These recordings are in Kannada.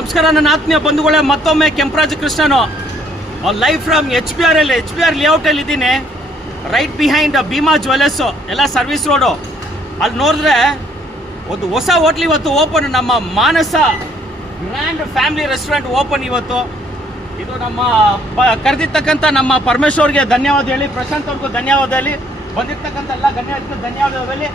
ನಮಸ್ಕಾರ ನನ್ನ ಆತ್ಮೀಯ ಬಂಧುಗಳೇ, ಮತ್ತೊಮ್ಮೆ ಕೆಂಪರಾಜ ಕೃಷ್ಣನು live from H P R ಲೇಔಟಲ್ಲಿ ಇದ್ದೀನಿ. ರೈಟ್ ಬಿಹೈಂಡ್ ಭೀಮಾ ಜ್ಯುವೆಲ್ಲರ್ಸು, ಎಲ್ಲ ಸರ್ವಿಸ್ ರೋಡು. ಅಲ್ಲಿ ನೋಡಿದ್ರೆ ಒಂದು ಹೊಸ ಹೋಟ್ಲ್ ಇವತ್ತು ಓಪನ್, ನಮ್ಮ ಮಾನಸ ಗ್ರ್ಯಾಂಡ್ ಫ್ಯಾಮಿಲಿ ರೆಸ್ಟೋರೆಂಟ್ ಓಪನ್ ಇವತ್ತು. ಇದು ನಮ್ಮ ಕರೆದಿರ್ತಕ್ಕಂಥ ನಮ್ಮ ಪರಮೇಶ್ವರ್ಗೆ ಧನ್ಯವಾದ ಹೇಳಿ, ಪ್ರಶಾಂತ್ ಅವ್ರಿಗೂ ಧನ್ಯವಾದ ಹೇಳಿ, ಬಂದಿರ್ತಕ್ಕಂಥ ಎಲ್ಲ ಧನ್ಯವಾದ ಹೇಳಿ.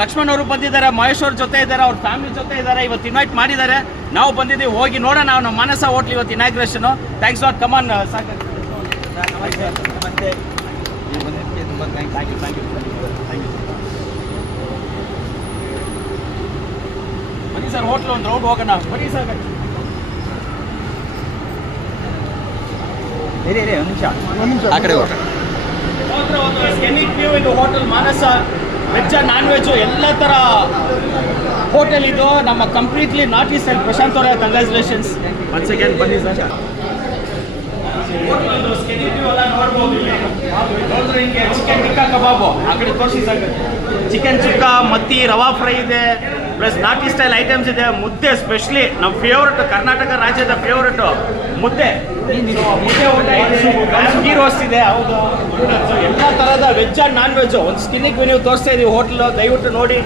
ಲಕ್ಷ್ಮಣ್ ಅವರು ಬಂದಿದ್ದಾರೆ, ಮಹೇಶ್ ಅವ್ರ ಜೊತೆ ಇದ್ದಾರೆ, ಅವ್ರ ಫ್ಯಾಮಿಲಿ ಜೊತೆ ಇದ್ದಾರೆ. ಇವತ್ತು ಇನ್ವೈಟ್ ಮಾಡಿದ್ದಾರೆ, ನಾವು ಬಂದಿದ್ದೀವಿ. ಹೋಗಿ ನೋಡೋಣ ನಮ್ಮ ಮಾನಸ ಹೋಟ್ಲ್ ಇವತ್ತು ಇನಾಗ್ರೇಷನು. ಥ್ಯಾಂಕ್ಸ್ ಫಾರ್ ಕಮಾನ್ ಸಾಕು. ಬನ್ನಿ ಸರ್, ಹೋಟ್ಲ್ ಒಂದು ರೌಂಡ್ ಹೋಗೋಣ. ಬನ್ನಿ ಸರ್. ಒಂದು ನಿಮಿಷ ಆ ಕಡೆ ಒಂದು ಸ್ಕೆನಿಕ್ ವ್ಯೂ. ಇದು hotel Manasa, veg non veg ಎಲ್ಲ ಥರ ಹೋಟೆಲ್ ಇದು. ನಮ್ಮ completely north east side. Prashanth ಅವರ ಕಂಗ್ರ್ಯಾಚುಲೇಷನ್ಸ್ ಒನ್ಸ್ ಅಗೇನ್. ಬನ್ನಿ ಸರ್. ಸ್ಕೆನಿಕ್ ವ್ಯೂ ಎಲ್ಲ ನೋಡ್ಬೋದು. ನೋಡಿದ್ರೆ ಹಿಂಗೆ ಚಿಕನ್ ಟಿಕ್ಕಾ ಕಬಾಬು ಆ ಕಡೆ ತೋರಿಸಿ ಸರ್. ಚಿಕನ್ ಸುಕ್ಕ, ಮತ್ತಿ, ರವಾ ಫ್ರೈ ಇದೆ, plus north East style items ಇದೆ. ಮುದ್ದೆ ಸ್ಪೆಷಲಿ ನಮ್ಮ ಫೇವ್ರೆಟ್, ಕರ್ನಾಟಕ ರಾಜ್ಯದ ಫೇವ್ರೆಟ್ ಮುದ್ದೆ. ಮುದ್ದೆ ಊಟ ಇದೆ, ಗೀ ರೋಸ್ಟ್ ಇದೆ. ಹೌದು, ಎಲ್ಲ ಥರದ ವೆಜ್ ಆ್ಯಂಡ್ ನಾನ್ ವೆಜ್ಜು ಒಂದು ಸ್ಕಿನ್ನಿಗೆ ನೀವು ತೋರಿಸ್ತಾ ಇದೀವಿ ಹೋಟ್ಲು. ದಯವಿಟ್ಟು ನೋಡಿ.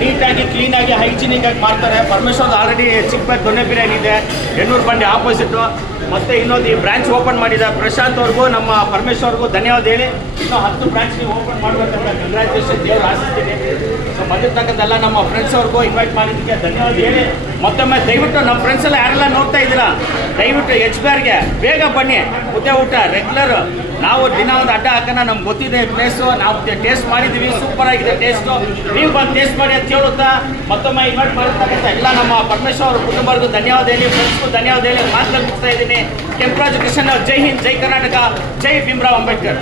ನೀಟಾಗಿ, ಕ್ಲೀನಾಗಿ, ಹೈಜಿನಿಕ್ ಆಗಿ ಮಾಡ್ತಾರೆ. ಪರಮೇಶ್ವರ್ ಆಲ್ರೆಡಿ ಚಿಕ್ಕಪೇಟೆ ದೊಣ್ಣೆ ಬಿರಿಯಾನಿ ಇದೆ, ಎಣ್ಣೂರು ಬಂಡಿ ಆಪೋಸಿಟ್ಟು. ಮತ್ತು ಇನ್ನೊಂದು ಈ ಬ್ರಾಂಚ್ ಓಪನ್ ಮಾಡಿದ ಪ್ರಶಾಂತ್ ಅವ್ರಿಗೂ ನಮ್ಮ ಪರಮೇಶ್ವರ್ಗೂ ಧನ್ಯವಾದ ಹೇಳಿ. ಇನ್ನೂ 10 ಬ್ರಾಂಚ್ ನೀವು ಓಪನ್ ಮಾಡಬೇಕಂತ ಕಂಗ್ರ್ಯಾಚುಲೇಷನ್, ದೇವ್ರು ಆಶಿಸ್ತೀನಿ. ಸೊ ಬಂದಿರ್ತಕ್ಕಂಥೆಲ್ಲ ನಮ್ಮ ಫ್ರೆಂಡ್ಸ್ ಅವ್ರಿಗೂ ಇನ್ವೈಟ್ ಮಾಡಿದ್ದಕ್ಕೆ ಧನ್ಯವಾದ ಹೇಳಿ. ಮತ್ತೊಮ್ಮೆ ದಯವಿಟ್ಟು ನಮ್ಮ ಫ್ರೆಂಡ್ಸ್ ಎಲ್ಲ ಯಾರೆಲ್ಲ ನೋಡ್ತಾ ಇದ್ದೀರಾ, ದಯವಿಟ್ಟು ಎಚ್ ಬಿ ಆರ್ಗೆ ಬೇಗ ಬನ್ನಿ. ಮುದ್ದೆ ಊಟ ರೆಗ್ಯುಲರ್. ನಾವು ದಿನ ಒಂದು ಅಡ್ಡ ಹಾಕೋಣ, ನಮ್ಗೆ ಗೊತ್ತಿದೆ ಪ್ಲೇಸು, ನಾವು ಟೇಸ್ಟ್ ಮಾಡಿದ್ದೀವಿ, ಸೂಪರ್ ಆಗಿದೆ ಟೇಸ್ಟು. ನೀವು ಬಂದು ಟೇಸ್ಟ್ ಮಾಡಿ ಅಂತ ಹೇಳುತ್ತಾ ಮತ್ತೊಮ್ಮೆ ಇನ್ವೈಟ್ ಮಾಡಿರ್ತಕ್ಕಂಥ ಎಲ್ಲ ನಮ್ಮ ಪರಮೇಶ್ವರ್ ಅವ್ರ ಕುಟುಂಬರಿಗೂ ಧನ್ಯವಾದ ಹೇಳಿ, ಫ್ರೆಂಡ್ಸ್ಗೂ ಧನ್ಯವಾದ ಹೇಳಿ ಮಾತನ್ನು ಮುಗಿಸ್ತಾ ಇದ್ದೀನಿ. ಕೆಂಪರಾಜ ಕೃಷ್ಣ, ಜೈ ಹಿಂದ್, ಜೈ ಕರ್ನಾಟಕ, ಜೈ ಭೀಮರಾವ್ ಅಂಬೇಡ್ಕರ್.